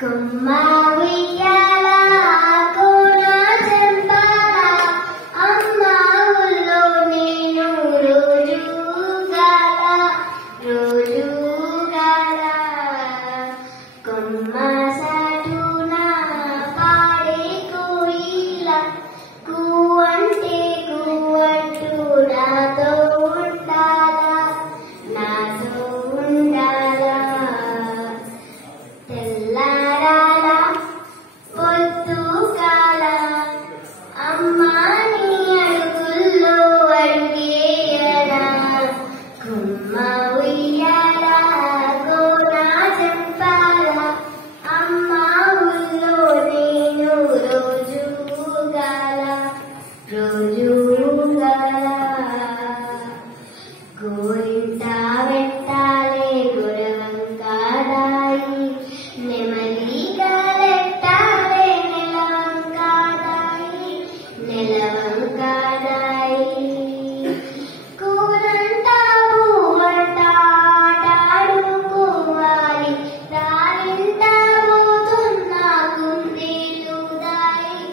కొమ్మ ఉయ్యాల కోన చెంపాల అమ్మ ఊళ్ళో నేను రోజు గాల కొమ్మ సాటున పాడే కోయిల కూవంటే కూవంటూ నాతో ఉండాలా తెల్లారాల పొద్దుగాల అమ్మా నీ అడుగుల్లో అడుగేయనా కొమ్మ ఉయ్యాల కోన చెంపాల అమ్మా ఊళ్ళో నేను రోజు గాల గోరింట వెట్టాలే గురవంకాదాయి నెమలిగాలెట్టాలే నెలవంకాదాయి కూరంట పువ్వంట ఆటాడుకోవాలి దారింట పోతున్నా కుందేలు దాయం